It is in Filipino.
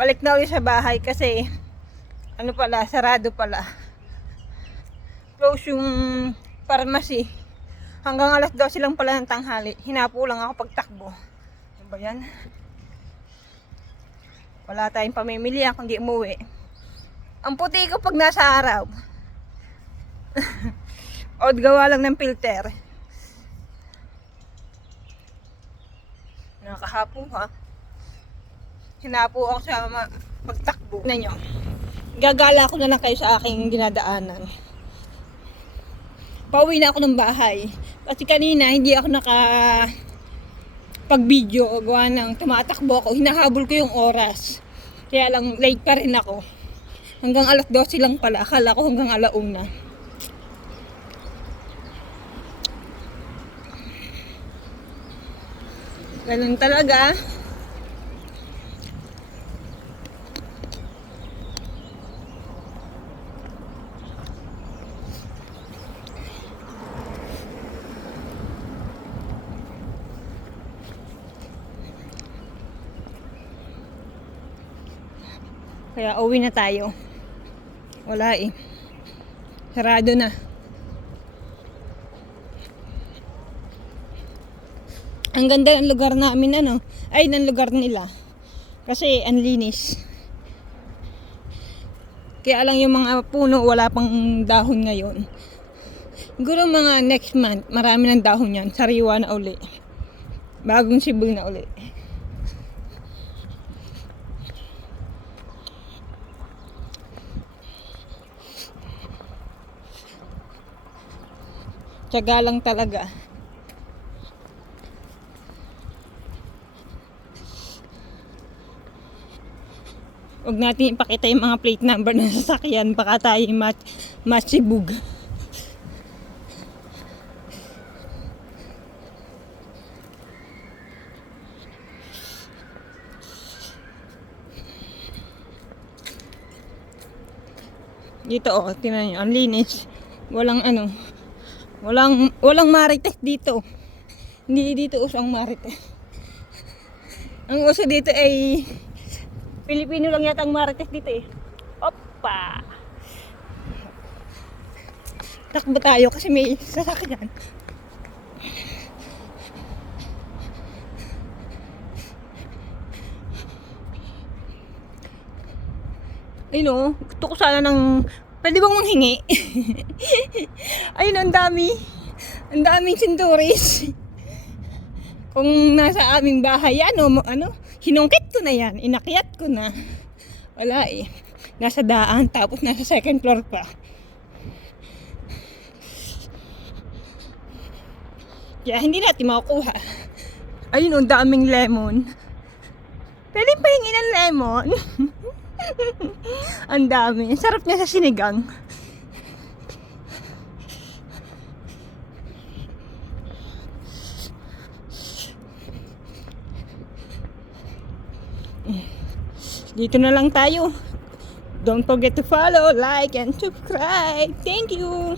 balik na ulit sa bahay kasi ano pala, sarado pala. Close yung pharmacy. Hanggang alas 12 lang pala ng tanghali. Hinapo lang ako pagtakbo. Ano ba yan? Wala tayong pamimili kundi umuwi. Ang puti ko pag nasa araw. O gawa lang ng filter. Nakahapo ha. Hinapo ako sa pagtakbo. Tignan nyo. Gagala ko na lang kayo sa aking dinadaanan. Pauwi na ako ng bahay. Kasi kanina hindi ako pag-video. Gawa ng tumatakbo ako. Hinahabol ko yung oras. Kaya lang late pa rin ako. Hanggang alas 12 lang pala. Akala ko hanggang alauna. Ganun talaga. Kaya uwi na tayo. Wala eh. Sarado na. Ang ganda ng lugar namin ng lugar nila. Kasi ang linis. Kaya lang yung mga puno wala pang dahon ngayon. Siguro mga next month marami ng dahon yan. Sariwa na uli. Bagong sibol na uli. Tiyaga lang talaga. Huwag natin ipakita yung mga plate number ng sasakyan. Baka tayo masibug. Dito tingnan nyo. Ang linis. Walang marites dito. Hindi dito uso ang marites. Ang uso dito ay Pilipino lang yata ang marites dito eh. Opa! Takbo tayo kasi may sasakyan. Ayun gusto ko sana pwede bang manghingi? Ayun, ang daming sinturis. Kung nasa aming bahay yan, hinungkit ko na yan, inakyat ko na. Wala eh. Nasa daan, tapos nasa second floor pa. Kaya hindi natin makukuha. Ayun, ang daming lemon. Pwede pa hingin ng lemon? Ang dami. Sarap niya sa sinigang. Dito na lang tayo. Don't forget to follow, like, and subscribe. Thank you.